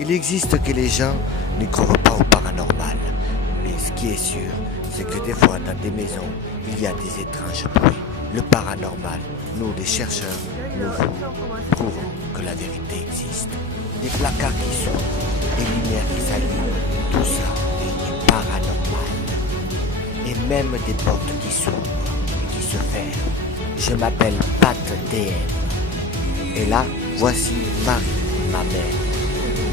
Il existe que les gens ne croient pas au paranormal. Mais ce qui est sûr, c'est que des fois, dans des maisons, il y a des étranges bruits. Le paranormal, nous, les chercheurs, nous prouvons que la vérité existe. Des placards qui s'ouvrent, des lumières qui s'allument, tout ça est paranormal. Et même des portes qui s'ouvrent et qui se ferment. Je m'appelle Pat DM. Et là, voici Marie, ma mère.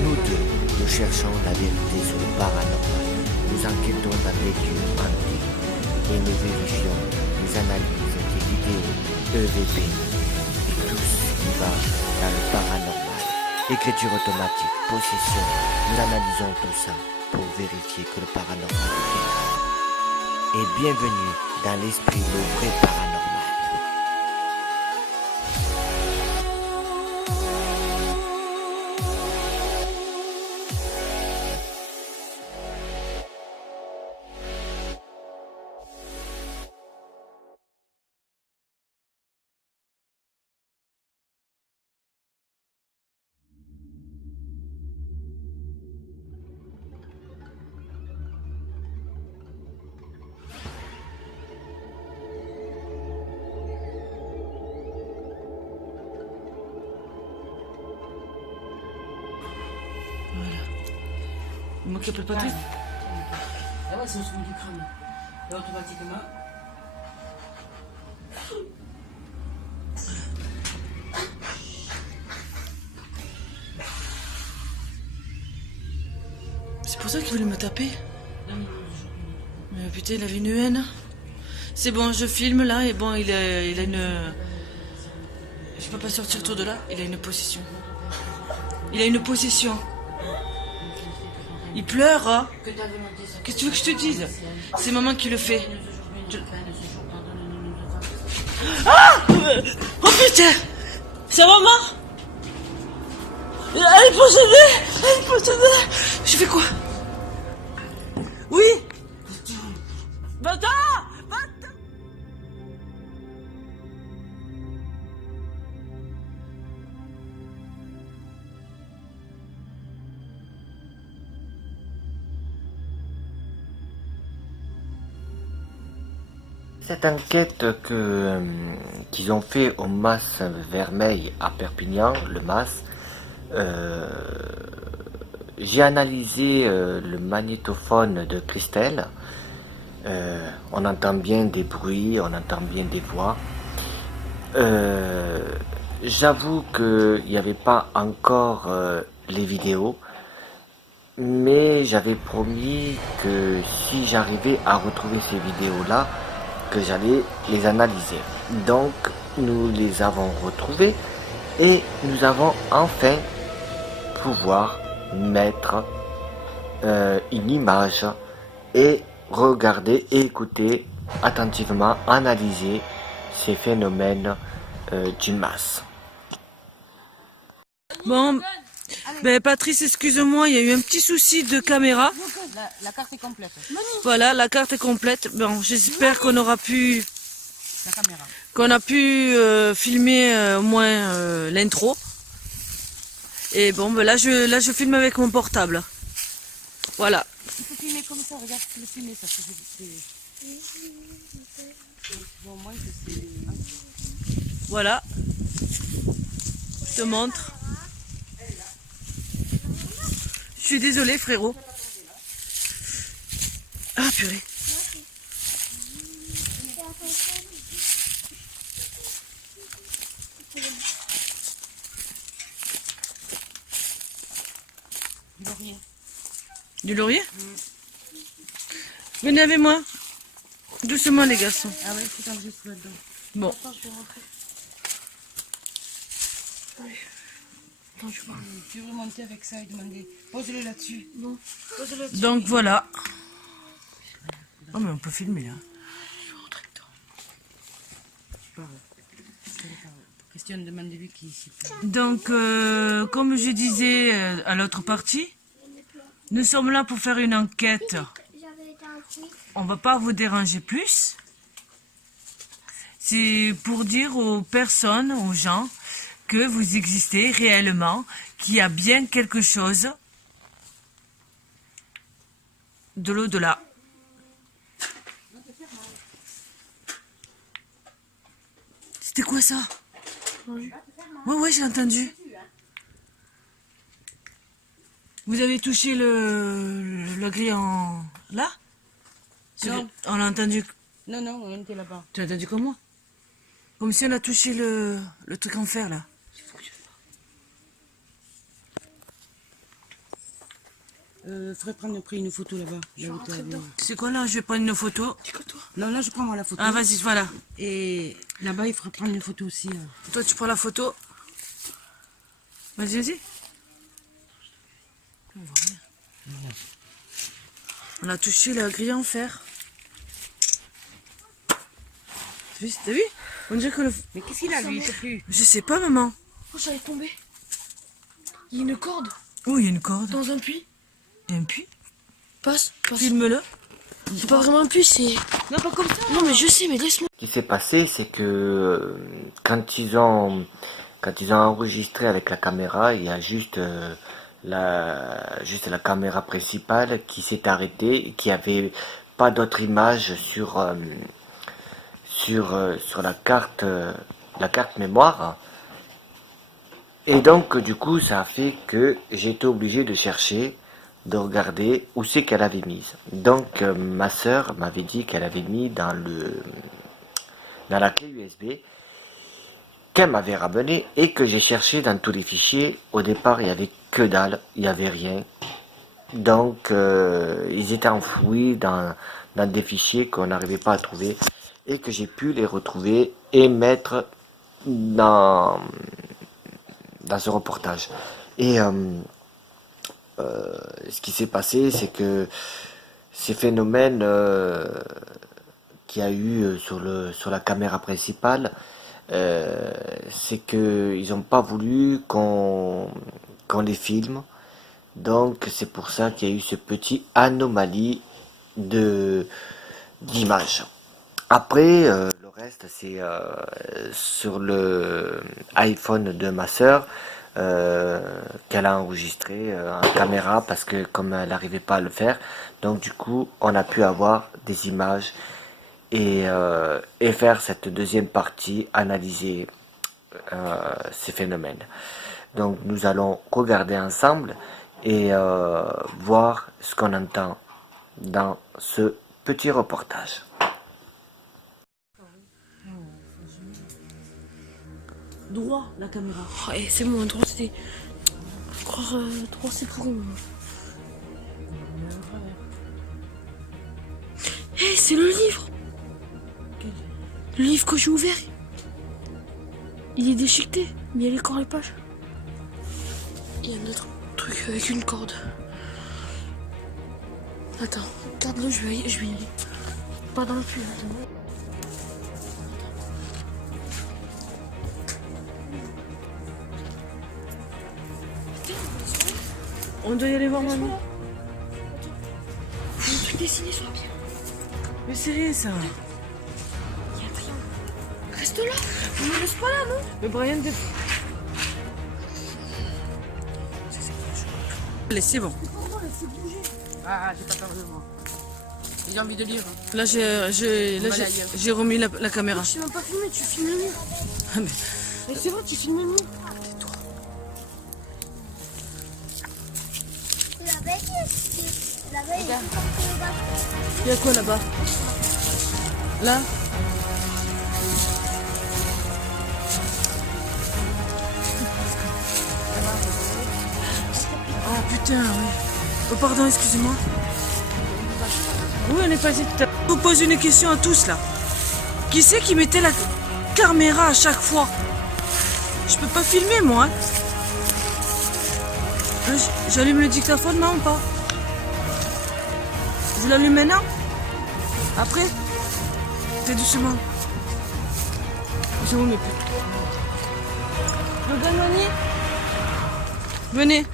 Nous deux, nous cherchons la vérité sur le paranormal. Nous enquêtons dans des lieux hantés. Et nous vérifions les analyses des vidéos EVP et tout ce qui va dans le paranormal. Écriture automatique, possession, nous analysons tout ça pour vérifier que le paranormal est réel. Et bienvenue dans l'esprit le vrai paranormal. Moi qui appelle Patrice. Ah ouais, c'est un second qui crame. Et automatiquement. C'est pour ça qu'il voulait me taper. Mais putain, il avait une haine. C'est bon, je filme là et bon, il a une. Je peux pas sortir autour de là. Il a une possession. Il a une possession. Il pleure, hein. Qu'est-ce que tu veux que je te dise? C'est maman qui le fait. Ah! Oh putain! C'est maman? Elle est possédée! Elle est possédée! Je fais quoi? Oui? Bata! Bata! Cette enquête qu'ils ont fait au Mas Vermeil à Perpignan, le Mas, j'ai analysé le magnétophone de Christelle. On entend bien des bruits, on entend bien des voix. J'avoue qu'il n'y avait pas encore les vidéos, mais j'avais promis que si j'arrivais à retrouver ces vidéos-là, que j'allais les analyser. Donc nous les avons retrouvées et nous avons enfin pouvoir mettre une image et regarder et écouter attentivement, analyser ces phénomènes du Mas. Bon, ben Patrice, excuse-moi, il y a eu un petit souci de caméra. La carte est complète. Voilà, la carte est complète. Bon, j'espère qu'on aura pu, La caméra. qu'on a pu filmer au moins l'intro. Et bon, ben là je filme avec mon portable. Voilà. Il faut filmer comme ça, regarde, le filmer, ça c'est. Bon, moi, c'est. Voilà. Je te montre. Je suis désolée, frérot. Ah, purée. Du laurier. Du laurier? Venez avec moi. Doucement, les garçons. Ah ouais, il faut t'enregistrer là-dedans. Bon. Attends, je vais rentrer. Attends, je vais voir. Tu veux remonter avec ça et demander. Pose-le là-dessus. Non, pose-le là-dessus. Donc voilà. Oh mais on peut filmer là. Je vais rentrer dedans. Je parle. Question de demander lui qui est ici. Donc comme je disais à l'autre partie, nous sommes là pour faire une enquête. On va pas vous déranger plus. C'est pour dire aux personnes, aux gens, que vous existez réellement, qu'il y a bien quelque chose de l'au-delà. C'était quoi ça? Ouais, j'ai entendu. Vous avez touché le grille en... là? Non. On l'a entendu. Non, non, on était là-bas. Tu as entendu comme moi? Comme si on a touché le truc en fer là. Faudrait prendre une photo là-bas. Là où t'as vu. C'est quoi là? Je vais prendre une photo. Non, là je prends moi la photo. Ah vas-y, voilà. Et là-bas il faudrait prendre une photo aussi. Toi tu prends la photo. Vas-y. On voit rien. On a touché la grille en fer. T'as vu? On dirait que le... Mais qu'est-ce qu'il a lui? Il sait plus. Je sais pas maman. Oh, j'allais tomber. Il y a une corde Oh, il y a une corde. dans un puits. Il y a un puits. Passe. Filme-le. C'est pas vraiment un puits, c'est... Non, pas comme ça. Non, mais je sais, mais laisse-moi. Ce qui s'est passé, c'est que quand ils ont enregistré avec la caméra, il y a juste la caméra principale qui s'est arrêtée et qui avait pas d'autre image sur la carte mémoire. Et donc du coup ça a fait que j'étais obligé de chercher, de regarder où c'est qu'elle avait mise. Donc ma sœur m'avait dit qu'elle avait mis dans la clé USB qu'elle m'avait ramené et que j'ai cherché dans tous les fichiers. Au départ il y avait que dalle, il n'y avait rien. Donc ils étaient enfouis dans des fichiers qu'on n'arrivait pas à trouver et que j'ai pu les retrouver et mettre dans ce reportage. Et ce qui s'est passé, c'est que ces phénomènes qu'il y a eu sur la caméra principale, c'est que ils n'ont pas voulu qu'on les filme. Donc c'est pour ça qu'il y a eu ce petit anomalie d'image. Après le reste c'est sur le iPhone de ma sœur qu'elle a enregistré en caméra, parce que comme elle n'arrivait pas à le faire, donc du coup on a pu avoir des images et faire cette deuxième partie, analyser ces phénomènes. Donc nous allons regarder ensemble et voir ce qu'on entend dans ce petit reportage. Droit, la caméra. Ouais, c'est bon, droit, c'était... Croire, droit, c'est pourri, moi. Hé, c'est le livre. Le livre que j'ai ouvert. Il est déchiqueté, mais il y a encore les pages. Il y a un autre truc avec une corde. Attends, garde-le, je vais y aller. Pas dans le puits, attends. On doit y aller voir mamie. Faut un truc dessiné sur la pierre. Mais c'est rien ça. Il y a un triangle. Reste là. On ne reste pas là, non? Mais Brian, allez, c'est bon. Ah, j'ai pas peur de moi. J'ai envie de lire. Là, j'ai remis la caméra. Je sais même pas filmer, tu filmes le mur. Ah, mais... Mais c'est vrai, tu filmes le mur. Il y a quoi là-bas? Là? Oh putain, oui. Oh pardon, excusez-moi. Oui, on est passé tout à l'heure. Je vous pose une question à tous là. Qui c'est qui mettait la caméra à chaque fois? Je peux pas filmer moi. J'allume le dictaphone, non ou pas? Je l'allume maintenant? Après? Fais doucement. Je vous mets plus. Logan, venez.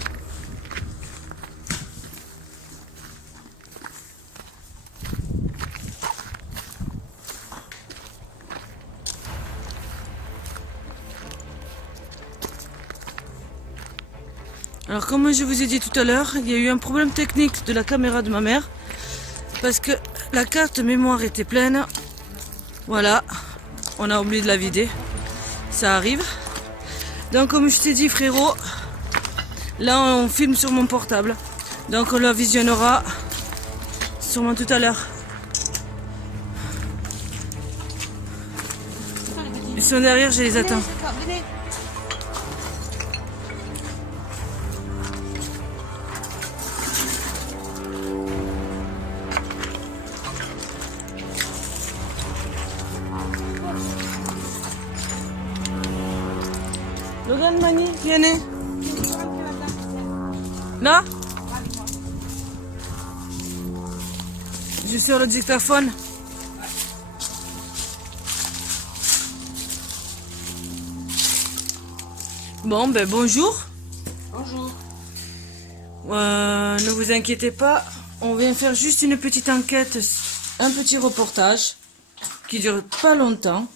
Alors comme je vous ai dit tout à l'heure, il y a eu un problème technique de la caméra de ma mère. Parce que la carte mémoire était pleine. Voilà. On a oublié de la vider. Ça arrive. Donc comme je t'ai dit frérot, là on filme sur mon portable. Donc on la visionnera sûrement tout à l'heure. Ils sont derrière, je les attends. Venez. Logan Mani, viens. Là? Je suis sur le dictaphone. Bon, ben bonjour. Bonjour. Ne vous inquiétez pas, on vient faire juste une petite enquête, un petit reportage qui dure pas longtemps.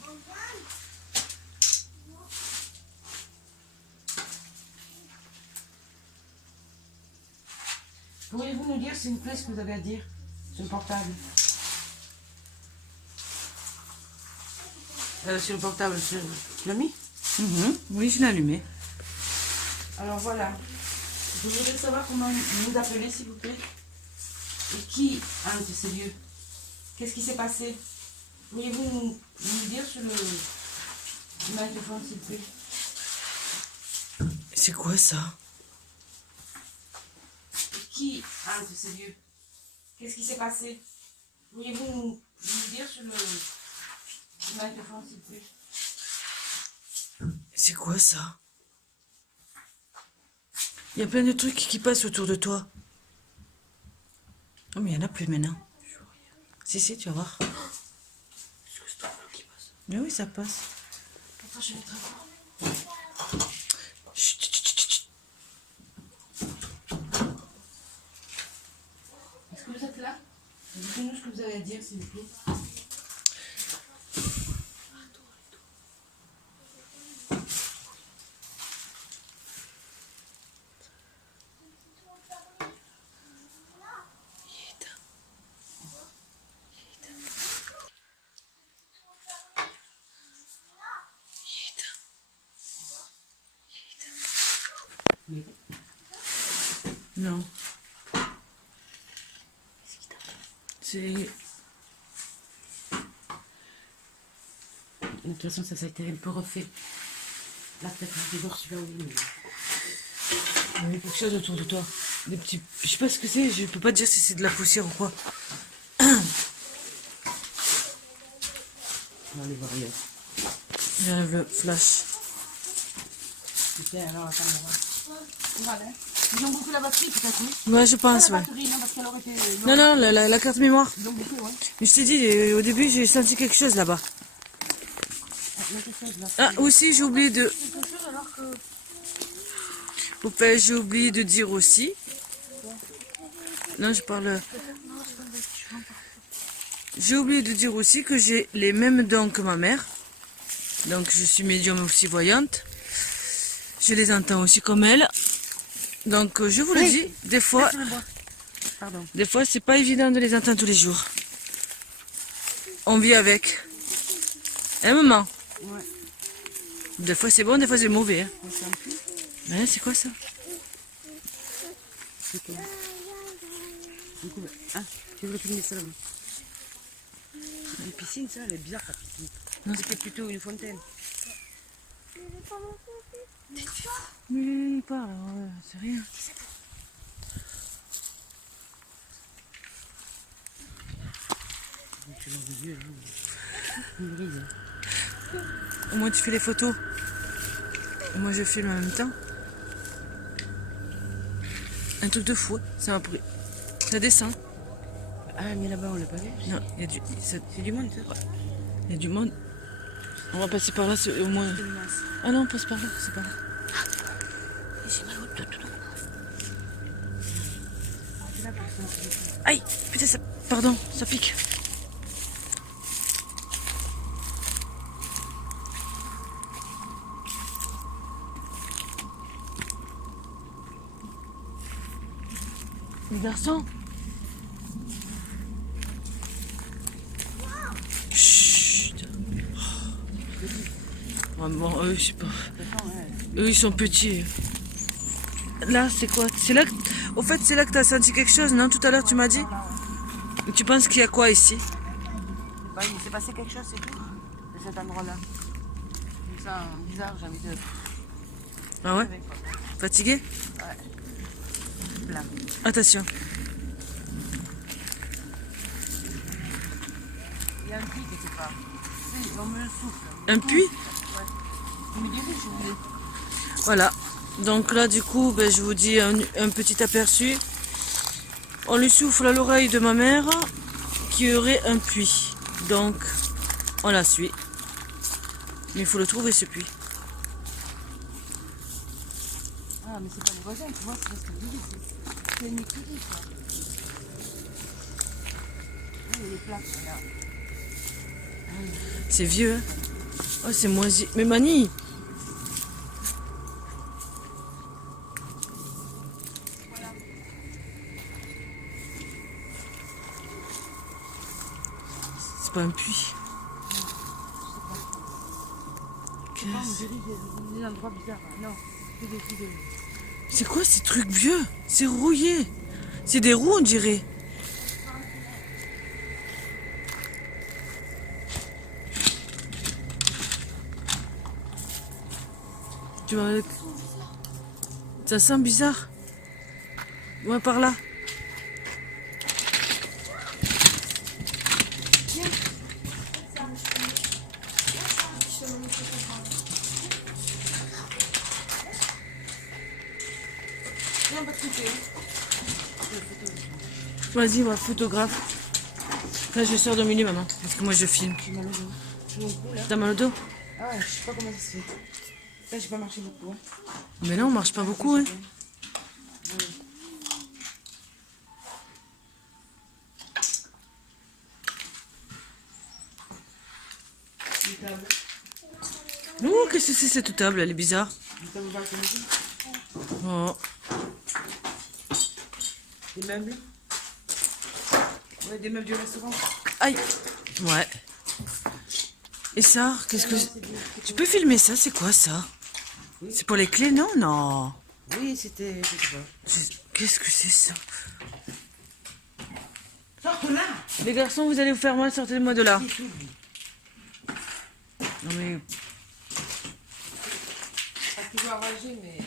Pourriez-vous nous dire, s'il vous plaît, ce que vous avez à dire sur le portable? Sur le portable, tu l'as mis? Oui, je l'ai allumé. Alors voilà. Je voudrais savoir comment vous appelez, s'il vous plaît. Et qui hante ces lieux? Qu'est-ce qui s'est passé? Pourriez-vous nous dire sur le magnétophone, s'il vous plaît? C'est quoi ça? Qui hante ces lieux? Qu'est-ce qui s'est passé? Pourriez-vous nous dire sur le magnétophone, s'il vous plaît? C'est quoi ça? Il y a plein de trucs qui passent autour de toi. Oh, mais il n'y en a plus maintenant. Si, tu vas voir. Mais oui, ça passe. Attends, je vais mettre un coup. Chut, chut, chut, chut. Est-ce que vous êtes là? Dites-nous ce que vous avez à dire, s'il vous plaît. Non. C'est... De toute façon, ça a été un peu refait. Là, peut-être un débord super oui. Il y a quelque chose autour de toi. Des petits... Je sais pas ce que c'est, je peux pas te dire si c'est de la poussière ou quoi. On va aller voir ailleurs. J'enlève le flash. Tiens, alors, attends, on va voir. Voilà. Ils ont bouclé la batterie, peut-être, oui? Ouais, je pense, La ouais. batterie, non, parce qu'elle aurait été... Non, la carte mémoire. Ils ont bouclé, ouais. Mais je t'ai dit, au début, j'ai senti quelque chose là-bas. Il y a quelque chose, là. Ah, aussi, j'ai oublié de... Quelque chose, alors que... Poupée, j'ai oublié de dire aussi. Non, je parle... J'ai oublié de dire aussi que j'ai les mêmes dents que ma mère. Donc, je suis médium aussi voyante. Je les entends aussi comme elle. Donc, je vous le dis, des fois, Pardon. c'est pas évident de les entendre tous les jours. On vit avec. Hein, maman? Ouais. Des fois, c'est bon, des fois, c'est mauvais. Hein. On sent plus. Ouais, c'est quoi ça? C'est quoi? Ah, tu voulais filmer ça là-bas? Une piscine, ça, elle est bizarre, ta piscine. Non, C'était plutôt une fontaine. Mais il parle, ouais, c'est rien. Tu l'as vu, une brise. Au moins, tu fais les photos. Et moi, je filme en même temps. Un truc de fou, ça m'a pris. Ça descend. Ah, mais là-bas, on l'a pas vu. Non, il y a du... C'est du monde, ça. Il y a du monde. On va passer par là, au moins. Ah non, on passe par là, c'est pas là. J'ai mal au dos. Aïe, putain, ça... Pardon, ça pique. Les garçons. Chut. Oh, bon, eux, je sais pas. Eux, ils sont petits. Là, c'est quoi? C'est là que... Au fait, c'est là que tu as senti quelque chose, non? Tout à l'heure, tu m'as dit? Et tu penses qu'il y a quoi ici? Il s'est passé quelque chose, c'est tout, de cet endroit-là. Je me sens bizarre, j'ai envie de... Ah ouais? Fatigué? Ouais. Plein. Attention. Il y a un puits quelque part. Oui, on me le souffle. Un puits? Ouais. Vous me direz, je voulais. Voilà. Donc là, du coup, ben, je vous dis un petit aperçu. On lui souffle à l'oreille de ma mère qu'il y aurait un puits. Donc, on la suit. Mais il faut le trouver, ce puits. Ah, mais c'est pas les voisins, tu vois, c'est parce que c'est une écurie, quoi. Oui, il y a les plaques, regarde. C'est vieux, hein? Oh, c'est moisi. Mais Mani! C'est pas un puits. Non, on dirait des endroits bizarres. Non, c'est des... C'est quoi ces trucs vieux? C'est rouillé. C'est des roues, on dirait. Tu vois, ça sent bizarre. Ouais, par là. Vas-y, moi, photographe. Là, je sors de milieu, maman. Parce que moi, je filme. J'ai mal au dos. J'ai mon cou, là. T'as mal au dos? Ah ouais, je sais pas comment ça se fait. Là, j'ai pas marché beaucoup. Hein. Mais non, on marche pas beaucoup, hein. Oh, qu'est-ce que c'est cette table? Elle est bizarre. Oh. Des meubles. Ouais, des meubles du restaurant. Aïe. Ouais. Et ça, qu'est-ce que... Tu peux filmer ça? C'est quoi ça? C'est pour les clés, non? Non. Oui, c'était... je sais pas. Qu'est-ce que c'est ça? Sorte là. Les garçons, vous allez vous faire mal, sortez-moi de là. Non mais... Parce qu'il doit rager, mais...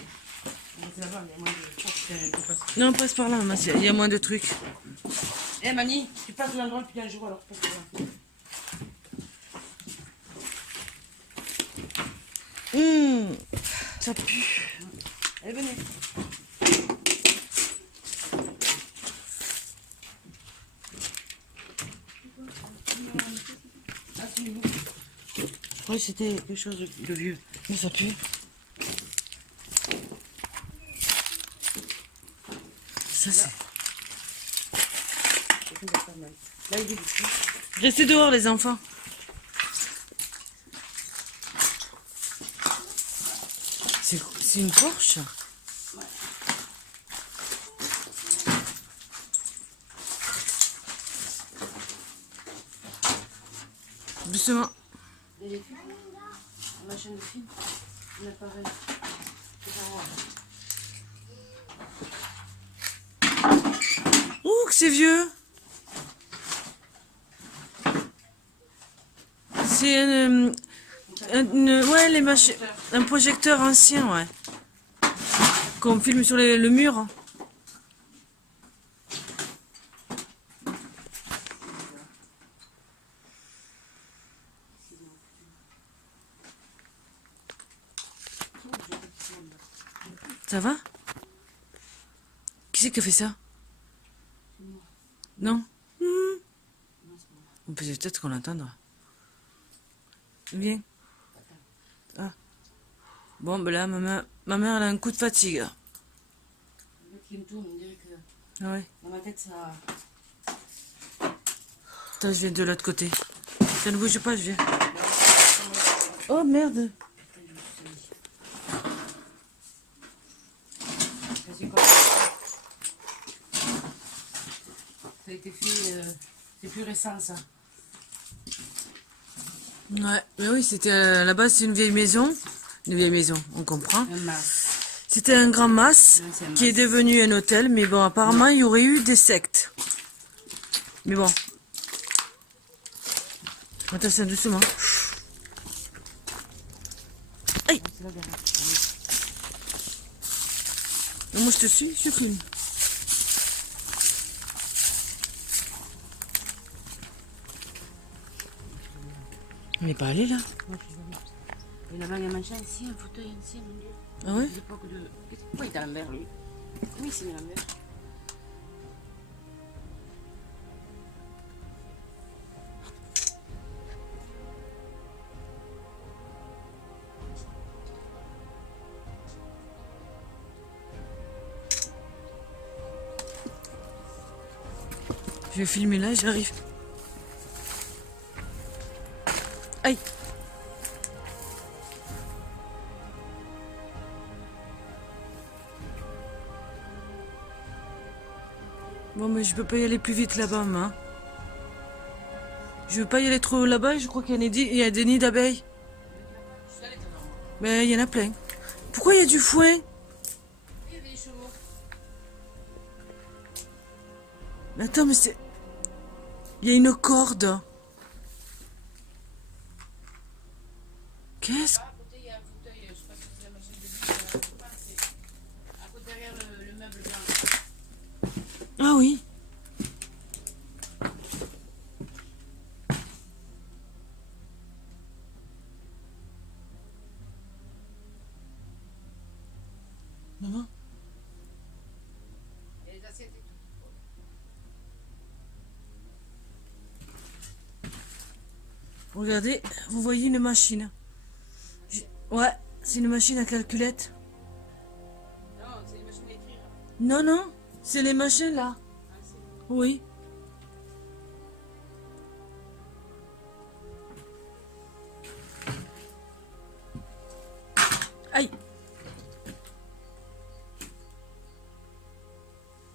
C'est là-bas, il y a moins de... Non, passe par là, maman, il y a moins de trucs. Eh Mani, tu passes de l'endroit depuis un jour, alors passe par là. Ça pue. Allez, venez. Je croyais que c'était quelque chose de vieux. Mais ça pue. Ça c'est... Là, il est ici. Restez dehors les enfants. C'est une Porsche. Doucement. Et les films, la chaîne de film, on a pareil. Ouh, que c'est vieux. C'est ouais, les machines, un projecteur ancien, ouais. Qu'on filme sur le mur. Ça va? Qui c'est qui a fait ça? Non? Peut-être qu'on l'entendra. Viens. Ah. Bon, ben là, ma mère, elle a un coup de fatigue. Le qui me tourne, on dirait que Ah ouais. dans ma tête, ça... Attends, je viens de l'autre côté. Ça ne bouge pas, je viens. Oh merde. Ça a été fait, c'est plus récent ça. Ouais, mais oui, c'était à la base c'est une vieille maison. Une vieille maison, on comprend. Un mas. C'était un grand mas qui est devenu un hôtel, mais bon, apparemment il y aurait eu des sectes. Mais bon. Attention, doucement. Aïe! Moi je te suis, je filme. On n'est pas allé là? Et là-bas, il y a un machin ici, un fauteuil ici, mon Dieu. Ah ouais? L'époque de... Pourquoi il est à l'envers, lui? Oui, c'est à l'envers. Je vais filmer là, j'arrive. Aïe! Bon, mais je peux pas y aller plus vite là-bas, moi. Je veux pas y aller trop là-bas, je crois qu'il y a des nids d'abeilles. Mais il y en a plein. Pourquoi il y a du foin? Mais attends, mais c'est... Il y a une corde. Qu'est-ce que... Il y a un fauteuil, je sais pas si c'est la machine de vie, à côté derrière le meuble blanc. Ah oui. Maman? Et les assiettes et tout. Regardez, vous voyez une machine. Ouais, c'est une machine à calculette. Non, c'est une machine à écrire. Non, non, c'est les machines là. Oui. Aïe.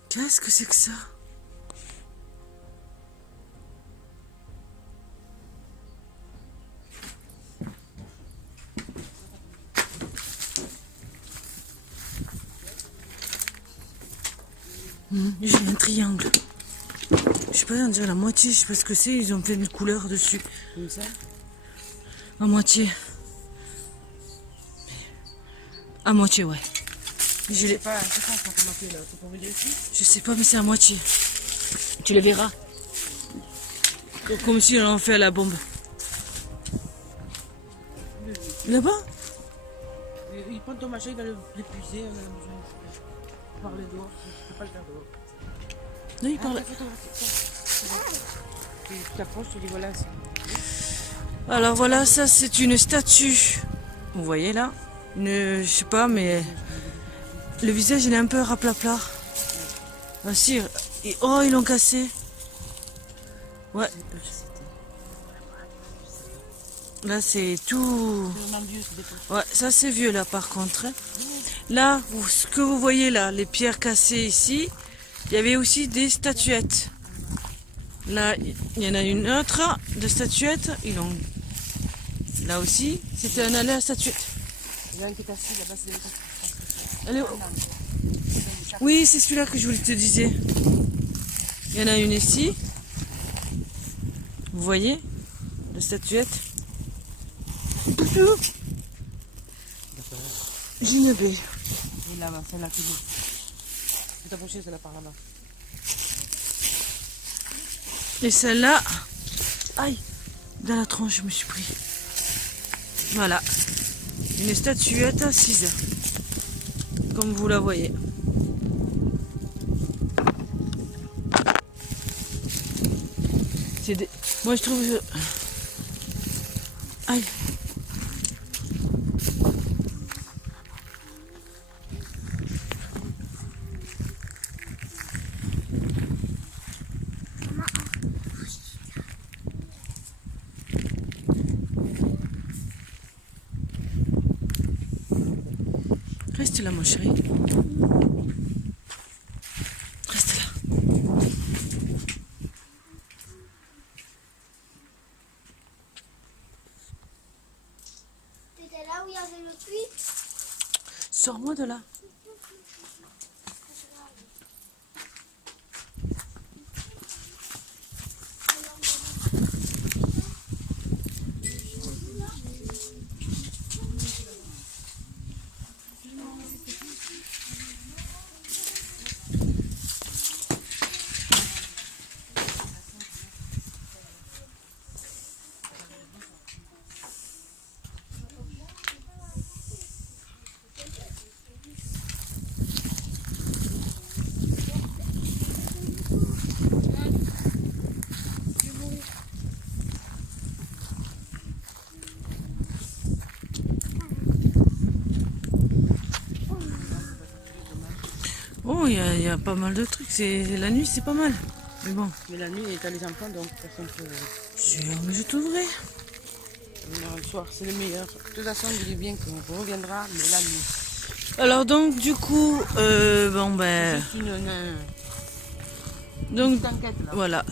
Qu'est-ce que c'est que ça? J'ai un triangle. Je sais pas, on dirait la moitié, je sais pas ce que c'est, ils ont plein de couleurs dessus. Comme ça? À moitié. À moitié, ouais. Je l'ai pas. C'est quoi ça qu'on a fait là? C'est pour venir ici? Je sais pas, mais c'est à moitié. Tu le verras. Comme si on en fait à la bombe. Là-bas? Il prend ton machin, il va l'épuiser par les doigts. Je peux pas le faire dehors. Non, il parle. Tu t'approches, tu dis voilà. Alors voilà, ça c'est une statue. Vous voyez là? Je sais pas, mais le visage il est un peu raplapla. Ah si, oh ils l'ont cassé. Ouais. Là c'est tout. Ouais, ça c'est vieux là par contre. Là, ce que vous voyez là, les pierres cassées ici, il y avait aussi des statuettes. Là, il y en a une autre de statuettes. Ils ont. Là aussi, c'était un allée à statuettes. Il y a un qui est assis là-bas, c'est Elle est... Oui, c'est celui-là que je voulais te dire. Il y en a une ici. Vous voyez? De statuette. J'ai une baie. Et là-bas, c'est là qui est. Tu t'approches, c'est là par là-bas. Et celle-là, aïe, dans la tronche, je me suis pris. Voilà, une statuette assise, comme vous la voyez. C'est des... Moi je trouve... Aïe. Reste là, mon chéri. Reste là. Oh, il y a pas mal de trucs. La nuit, c'est pas mal. Mais bon, Mais la nuit, t'as les enfants, donc personne peut. mais je t'ouvrais. Le soir, c'est le meilleur. De toute façon, il dit bien qu'on reviendra, mais la nuit. Alors donc, du coup, bon ben... C'est Donc, petite enquête, là. voilà.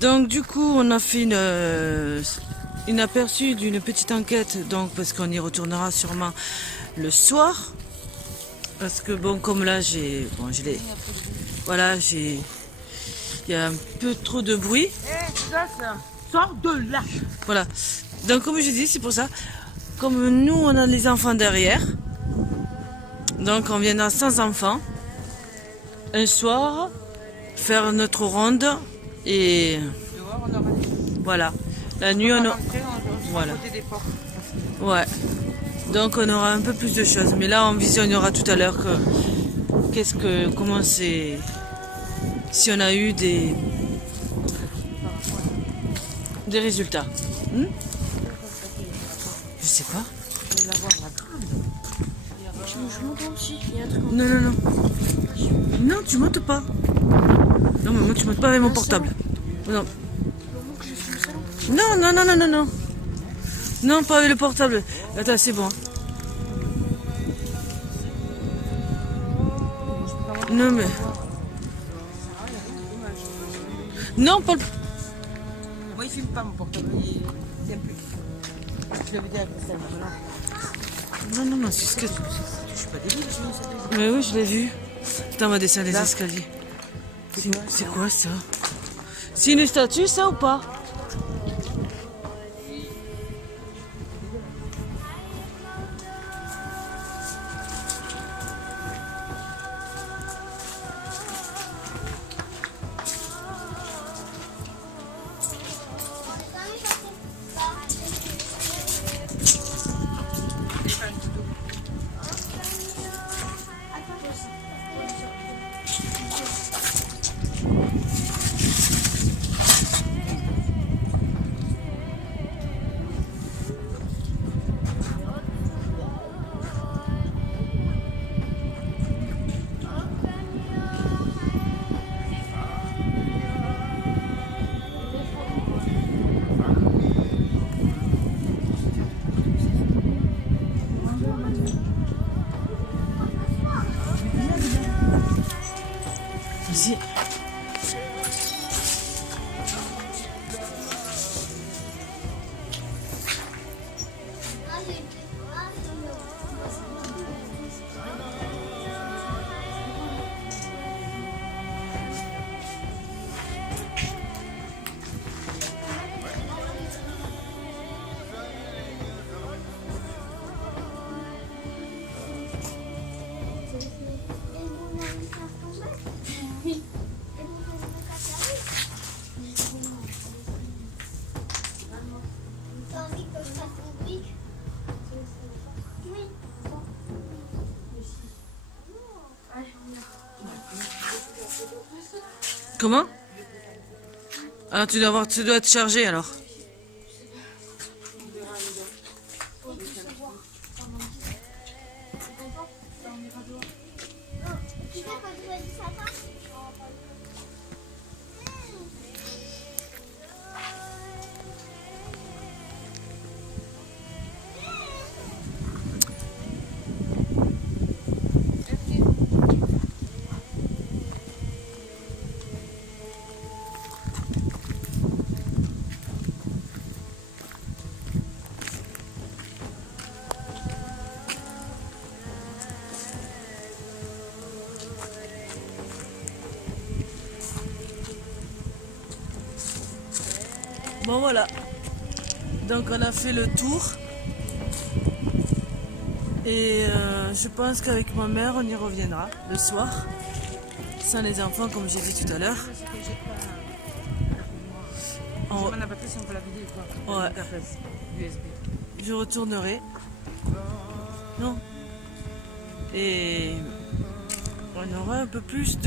Donc, du coup, on a fait une aperçu d'une petite enquête, donc, parce qu'on y retournera sûrement le soir. Parce que, bon, comme là, voilà, il y a un peu trop de bruit. Sors de là. Voilà. Donc, comme je dis, c'est pour ça. Comme nous, on a les enfants derrière. Donc, on viendra sans enfants. Un soir, faire notre ronde. Et Dehors, on aura voilà. La nuit, on a... Voilà. côté des portes. Ouais. Donc, on aura un peu plus de choses. Mais là, on visionnera tout à l'heure comment c'est... Si on a eu des résultats. Je sais pas. Je vais la voir, la grande. Je monte aussi, il y a un truc en Non, non, non. Non, tu montes pas. Non, mais moi, tu montes pas avec mon portable. Non. moment que je filme ça. Non, non, non, non, non, non. Non, pas avec le portable. Attends, c'est bon. Non, mais... Non, pas le... Moi, il filme pas mon portable. C'est un peu. Je l'avais dit à Christelle. Non, non, non, c'est ce que... Je suis pas débile, je me sais. Mais oui, je l'ai vu. Attends, on va descendre les Là. escaliers. C'est quoi, C'est quoi ça? C'est une statue, ça, ou pas? Ici. Comment? Alors tu dois être chargé alors. Bon voilà. Donc on a fait le tour. Et je pense qu'avec ma mère on y reviendra le soir. Sans les enfants comme j'ai dit tout à l'heure. On a pas si on peut la vider ou quoi. Ouais. USB. Je retournerai. Non. Et on aura un peu plus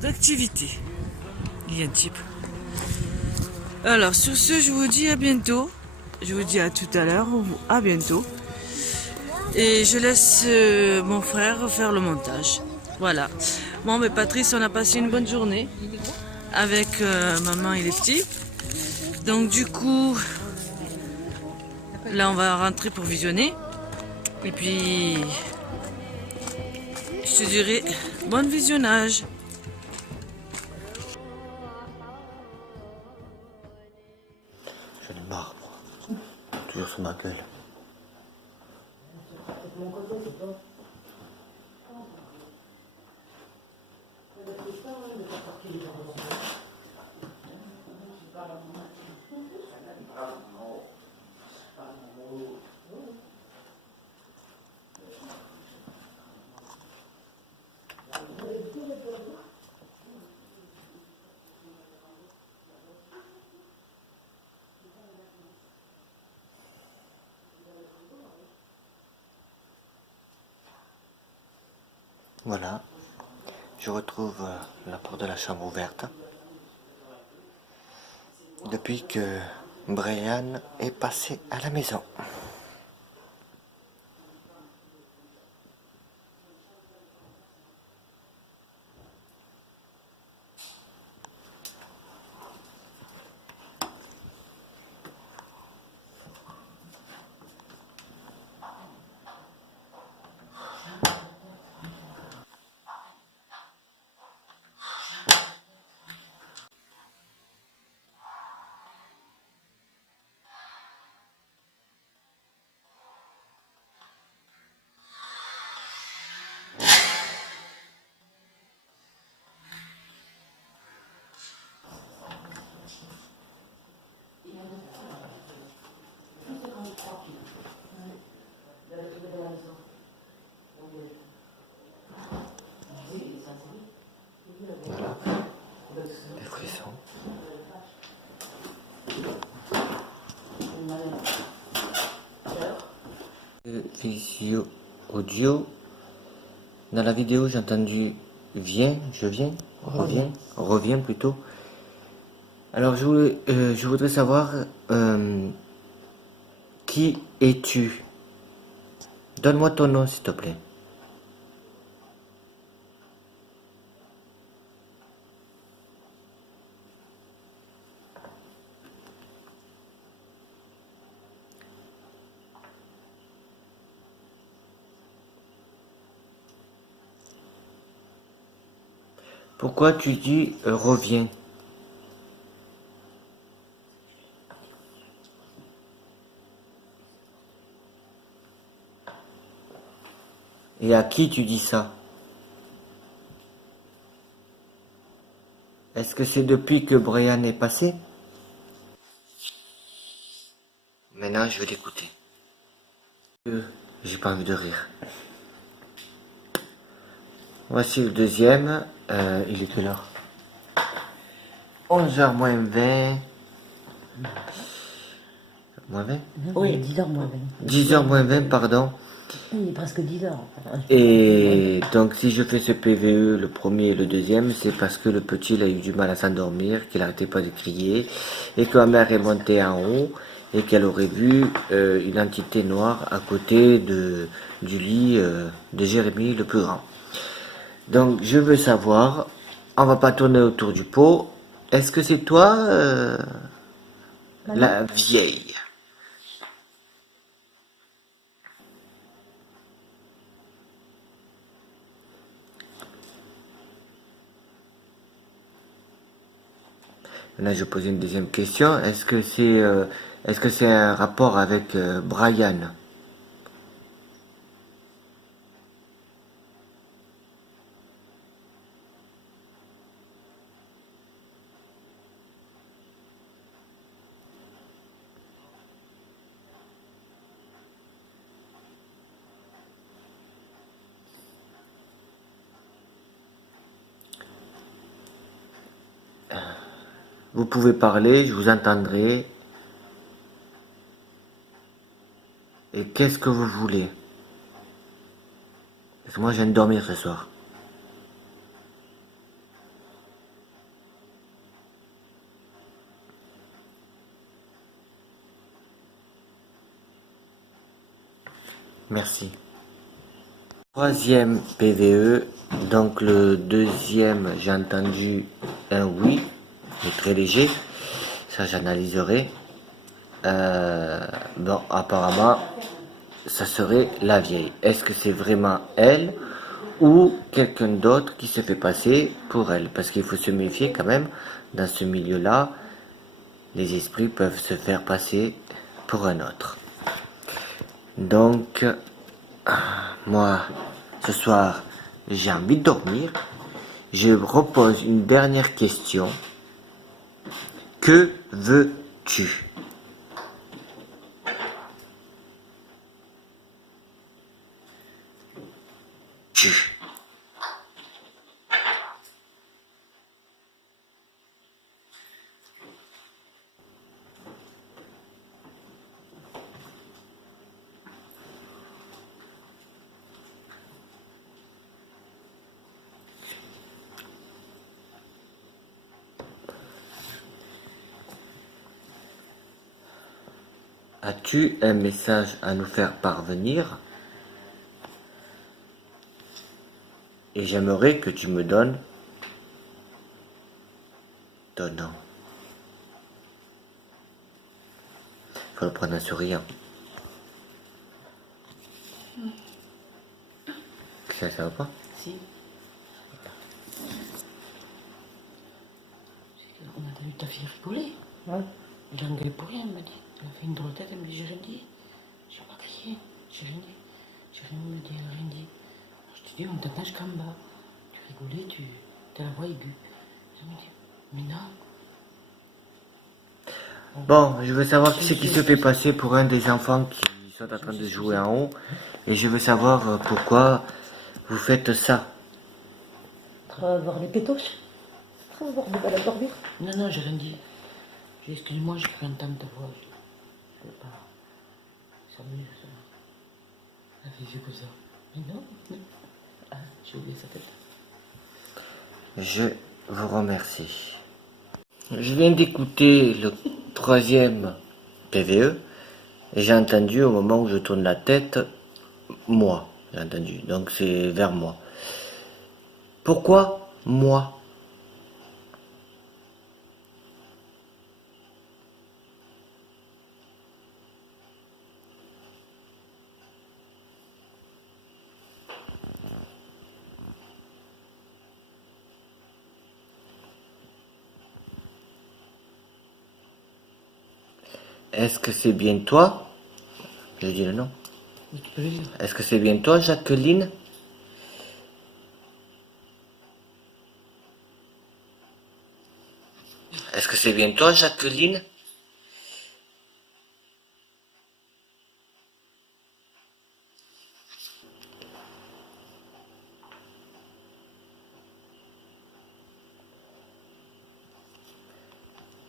d'activité. Il y a un type. Alors sur ce, je vous dis à bientôt. Je vous dis à tout à l'heure ou à bientôt. Et je laisse mon frère faire le montage. Voilà. Bon, mais Patrice, on a passé une bonne journée avec maman et les petits. Donc du coup, là on va rentrer pour visionner. Et puis, je te dirai, bon visionnage. J'en ai marre, moi. Toujours sur ma gueule. Voilà, je retrouve la porte de la chambre ouverte. Depuis que Brian est passé à la maison. Voilà, des frissons. Visio audio. Dans la vidéo, j'ai entendu viens, je viens, reviens plutôt. Alors, je voudrais savoir qui es-tu? Donne-moi ton nom, s'il te plaît. Pourquoi tu dis reviens? Et à qui tu dis ça? Est-ce que c'est depuis que Brian est passé? Maintenant, je vais l'écouter. J'ai pas envie de rire. Voici le deuxième. Il est quelle heure? 11h moins 20. Moins 20? Oui, 10h moins 20. 10h moins 20, pardon. Oui, il est presque 10h. Et donc si je fais ce PVE, le premier et le deuxième, c'est parce que le petit il a eu du mal à s'endormir, qu'il n'arrêtait pas de crier, et que ma mère est montée en haut, et qu'elle aurait vu une entité noire à côté du lit de Jérémy le plus grand. Donc je veux savoir, on va pas tourner autour du pot, est-ce que c'est toi la vieille? Là, je pose une deuxième question. Est-ce que c'est un rapport avec Brian? Vous pouvez parler, je vous entendrai. Et qu'est-ce que vous voulez? Parce que moi, je viens de dormir ce soir. Merci. Troisième PVE, donc le deuxième, j'ai entendu un oui, mais très léger. Ça, j'analyserai. Bon, apparemment, ça serait la vieille. Est-ce que c'est vraiment elle ou quelqu'un d'autre qui se fait passer pour elle? Parce qu'il faut se méfier quand même, dans ce milieu-là, les esprits peuvent se faire passer pour un autre. Donc, moi, ce soir, j'ai envie de dormir. Je repose une dernière question. Que veux-tu? As-tu un message à nous faire parvenir? Et j'aimerais que tu me donnes ton nom. Faut le prendre en souriant. Ça va pas? Si. On a entendu ta fille rigoler. Ouais. Il a engueulé pour rien, elle m'a dit. Elle a fait une drôle de tête, elle me dit j'ai rien dit. J'ai pas crié, j'ai rien dit. J'ai rien dit, elle a rien dit. Alors, je te dis, on t'entend jusqu'en bas. Tu rigolais, t'as la voix aiguë. Elle me dit, mais non. Bon, je veux savoir qui c'est qui se fait passer pour un des enfants qui sont en train de jouer en haut. Et je veux savoir pourquoi vous faites ça. Tu vas voir les pétoches. Tu vas voir des balades dormir. Non, non, j'ai rien dit. J'ai dit, excuse-moi, j'ai cru entendre ta voix. Je ne veux pas. Ça m'amuse, ça. Elle fait des yeux comme ça. Mais non, non. Ah, j'ai oublié sa tête. Je vous remercie. Je viens d'écouter le troisième PVE et j'ai entendu au moment où je tourne la tête, moi, j'ai entendu, donc c'est vers moi. Pourquoi moi? Est-ce que c'est bien toi? Je dis le nom. Mais tu peux le dire. Est-ce que c'est bien toi, Jacqueline? Est-ce que c'est bien toi, Jacqueline?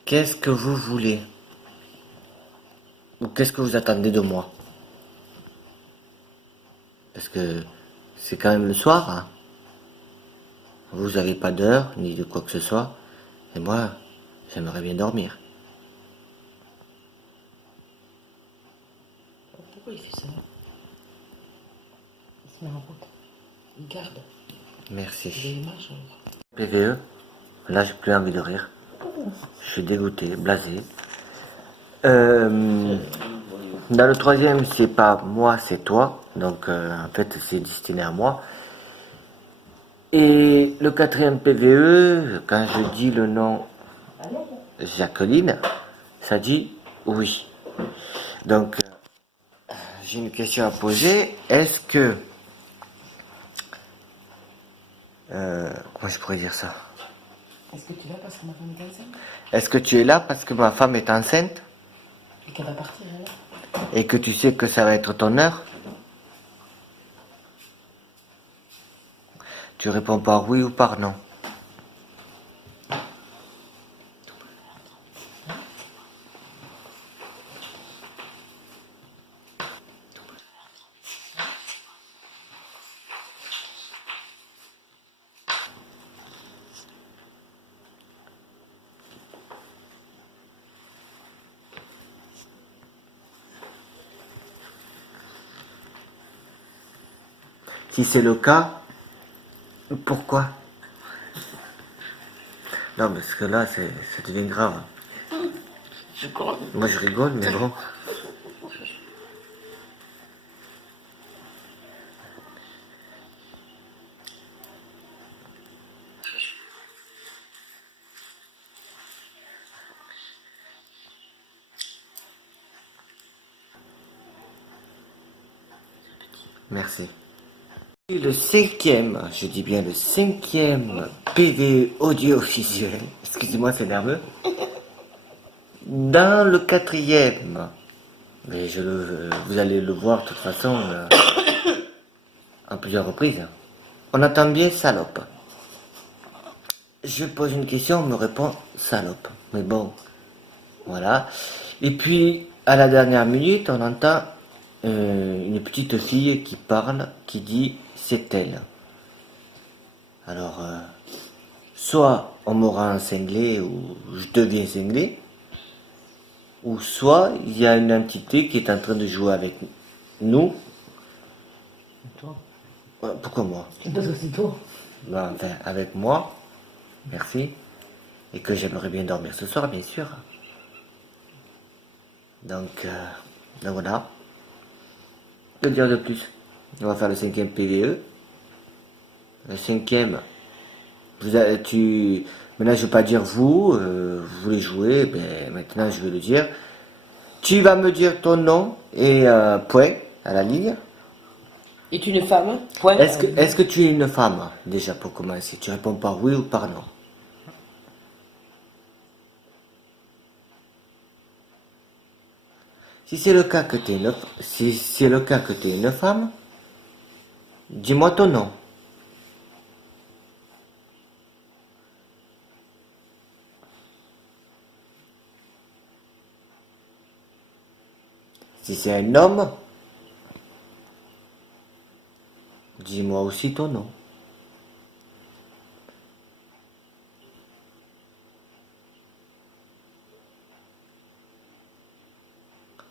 Qu'est-ce que vous voulez? Ou qu'est-ce que vous attendez de moi? Parce que c'est quand même le soir, hein. Vous n'avez pas d'heure, ni de quoi que ce soit. Et moi, j'aimerais bien dormir. Pourquoi il fait ça? Il se met en route. Il garde. Merci. Il marche alors. PVE, là j'ai plus envie de rire. Je suis dégoûté, blasé. Dans le troisième, c'est pas moi, c'est toi. Donc en fait, c'est destiné à moi. Et le quatrième PVE, quand je dis le nom Jacqueline, ça dit oui. Donc, j'ai une question à poser. Est-ce que... comment je pourrais dire ça? Est-ce que tu vas parce que ma femme est enceinte? Est-ce que tu es là parce que ma femme est enceinte Et qu'elle va partir alors? et que tu sais que ça va être ton heure? Tu réponds par oui ou par non. Si c'est le cas, pourquoi? Non, parce que là, ça devient grave. Je crois. Moi, je rigole, mais bon. Merci. Et le cinquième, je dis bien le cinquième PV audiovisuel, excusez-moi, c'est nerveux. Dans le quatrième, mais vous allez le voir de toute façon en plusieurs reprises. On entend bien salope. Je pose une question, on me répond salope. Mais bon, voilà. Et puis, à la dernière minute, on entend une petite fille qui parle, qui dit c'est elle. Alors, soit on m'aura un cinglé ou je deviens cinglé, ou soit il y a une entité qui est en train de jouer avec nous. Toi? Pourquoi moi? Parce que c'est toi. Ben, enfin, avec moi, merci, et que j'aimerais bien dormir ce soir, bien sûr. Donc voilà. Que dire de plus? On va faire le cinquième PVE. Le cinquième, maintenant je ne vais pas dire vous voulez jouer, ben, maintenant je vais le dire. Tu vas me dire ton nom et point à la ligne. Es-tu une femme? Point. Est-ce que tu es une femme, déjà, pour commencer? Tu réponds par oui ou par non. Si c'est le cas que tu es une femme, dis-moi ton nom. Si c'est un homme, dis-moi aussi ton nom.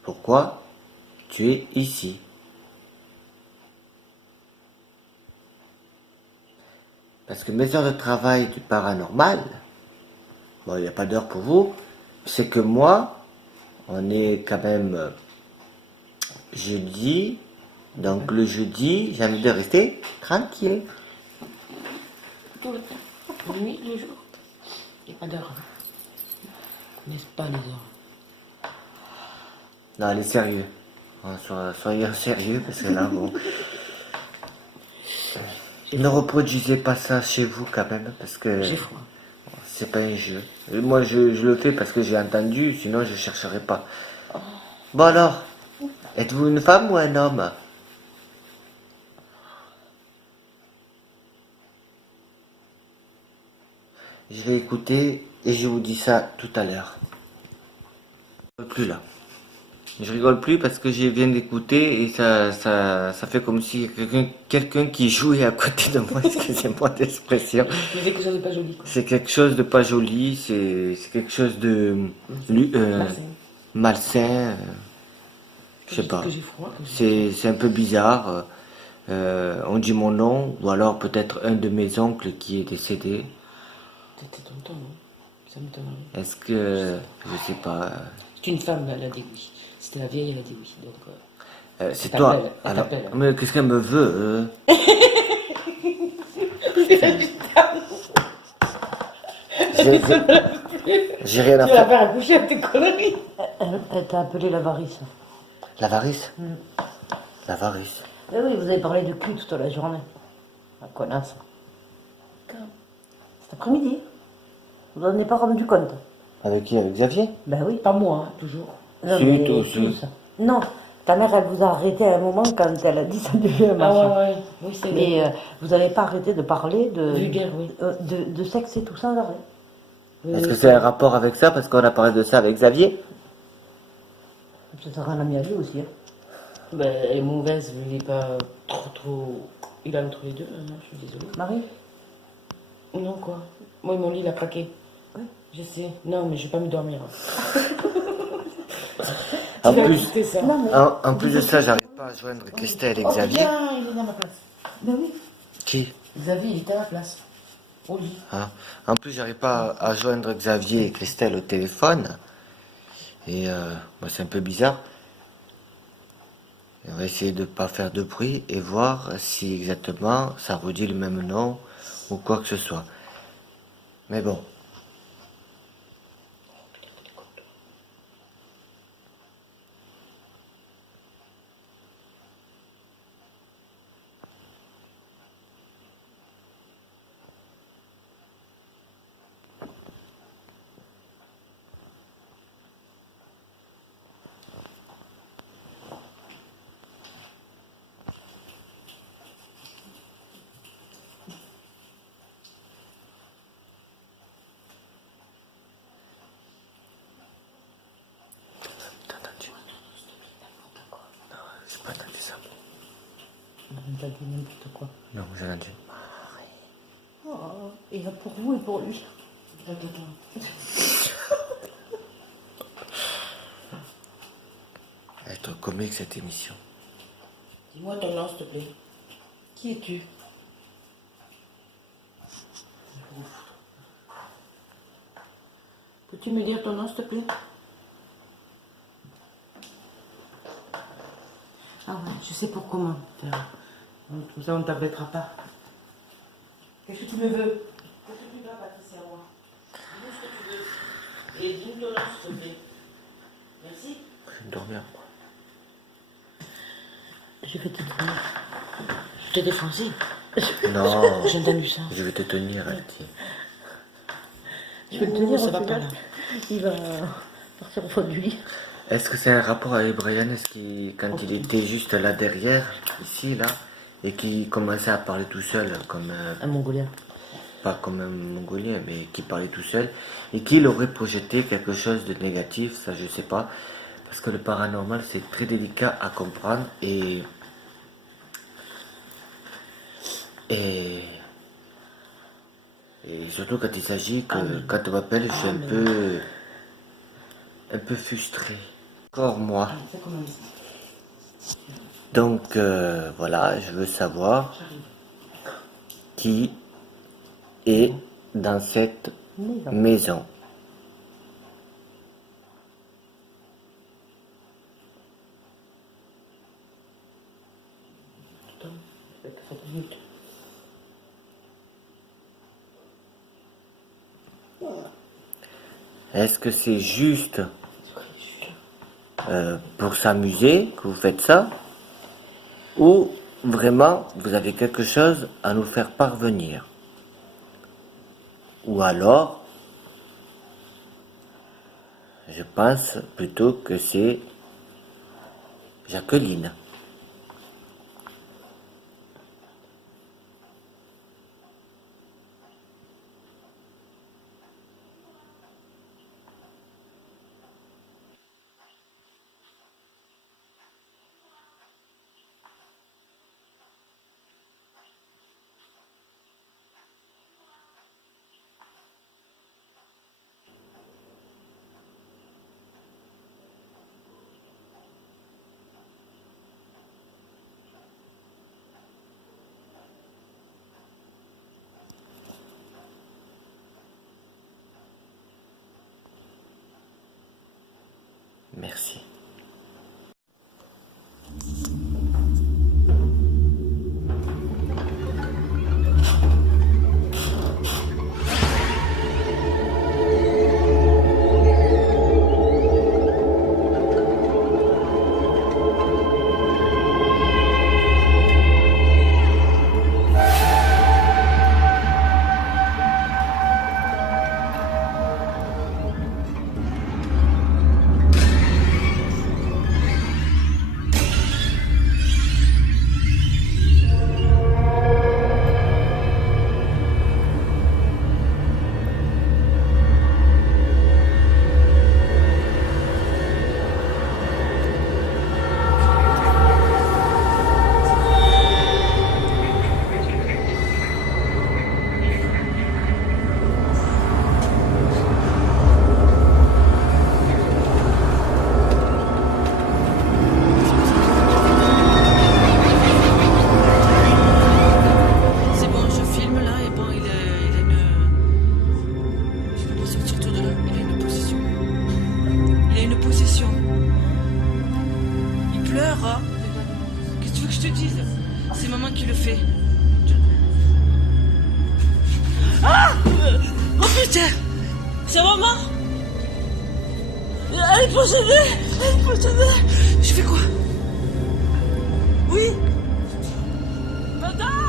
Pourquoi tu es ici? Parce que mes heures de travail du paranormal, bon, il n'y a pas d'heure pour vous, c'est que moi, on est quand même jeudi, donc le jeudi, j'ai envie de rester tranquille. Tout le temps. La nuit, le jour. Il n'y a pas d'heure. N'est-ce pas les heures? Non, elle est sérieux. Soyez sérieux, parce que là, bon... Ne reproduisez pas ça chez vous, quand même, parce que... J'ai froid. C'est pas un jeu. Et moi, je le fais parce que j'ai entendu, sinon je chercherai pas. Bon alors, êtes-vous une femme ou un homme? Je vais écouter et je vous dis ça tout à l'heure. Je rigole plus là. Je rigole plus parce que je viens d'écouter et ça fait comme si quelqu'un qui jouait à côté de moi, excusez-moi d'expression. C'est quelque chose de pas joli. Quoi. C'est quelque chose de pas joli, c'est quelque chose de malsain, je sais pas. Que j'ai froid. C'est un peu bizarre. On dit mon nom, ou alors peut-être un de mes oncles qui est décédé. C'était ton nom, non? Ça m'étonnerait. Est-ce que... Je sais pas. C'est une femme, elle a dit oui. C'était la vieille, elle a dit oui. Donc, C'est elle toi. t'appelle, elle Alors, t'appelle. mais qu'est-ce qu'elle me veut J'ai rien à Tu vas faire. faire accoucher à tes conneries. Elle t'a appelé l'avarice. L'avarice L'avarice. Eh oui, vous avez parlé de cul toute la journée. La connasse. Quand? Cet après-midi. Vous n'en avez pas rendu compte. Avec qui? Avec Xavier? Ben oui. Pas moi, hein, toujours. Non, Si, mais toi aussi. tous. Non, ta mère, elle vous a arrêté à un moment quand elle a dit ça devait Ah machin. ouais. Oui, c'est Mais vous n'avez pas arrêté de parler vulgaire, oui. de sexe et tout sans arrêt. Est-ce que c'est un rapport avec ça? Parce qu'on a parlé de ça avec Xavier? Ça sera un ami à lui aussi. Hein. Ben, elle est mauvaise, je l'ai pas trop. Il a entre les deux, non, je suis désolée. Marie? Non, quoi. Moi, mon lit, il a craqué. Ouais. Je sais. Non, mais je vais pas me dormir. En Tu vas plus, écouter ça. Non, mais en plus de ça, j'arrive pas à joindre Christelle et Oh, Xavier. viens, il est dans ma place. Ben oui. Qui? Xavier, il était à la place. Au lit. Hein. En plus, j'arrive pas à joindre Xavier et Christelle au téléphone. Et bah, c'est un peu bizarre. On va essayer de ne pas faire de bruit et voir si exactement ça redit le même nom ou quoi que ce soit. Mais bon. T'as entendu? Non, j'ai pas entendu ça. T'as dit n'importe quoi. Non, j'ai entendu. Oh, il y a pour vous et pour lui. Elle est trop comique cette émission. Dis-moi ton nom, s'il te plaît. Qui es-tu? Peux-tu me dire ton nom, s'il te plaît? Ah ouais, je sais pour comment faire. Comme ça, on ne t'embêtera pas. Qu'est-ce que tu me veux? Qu'est-ce que tu veux, Patricia, moi? Dis-nous ce que tu veux. Et dis-nous ton nom, s'il te plaît. Merci. Je vais dormir, moi. Je vais te tenir. Je t'ai défoncé. Non, J'ai entendu ça. je vais te tenir, elle dit. Je vais te tenir, ça va pas là. Il va partir au fond du lit. Est-ce que c'est un rapport avec Brian? Est-ce qu'il, quand il était juste là derrière, ici, là, et qui commençait à parler tout seul, comme Un Mongolien. pas comme un Mongolien, mais qui parlait tout seul, et qu'il aurait projeté quelque chose de négatif, ça je sais pas, parce que le paranormal c'est très délicat à comprendre et surtout quand il s'agit que quand on m'appelle, je suis un peu frustré. Encore moi. Ça commence. Donc voilà, je veux savoir qui est dans cette maison. Attends, 7 minutes. Est-ce que c'est juste pour s'amuser que vous faites ça? Ou vraiment vous avez quelque chose à nous faire parvenir? Ou alors, je pense plutôt que c'est Jacqueline. Merci. sottise. C'est maman qui le fait. Ah oh putain. C'est maman. Elle est possédée. Elle est possédée. Je fais quoi? Oui. Madame.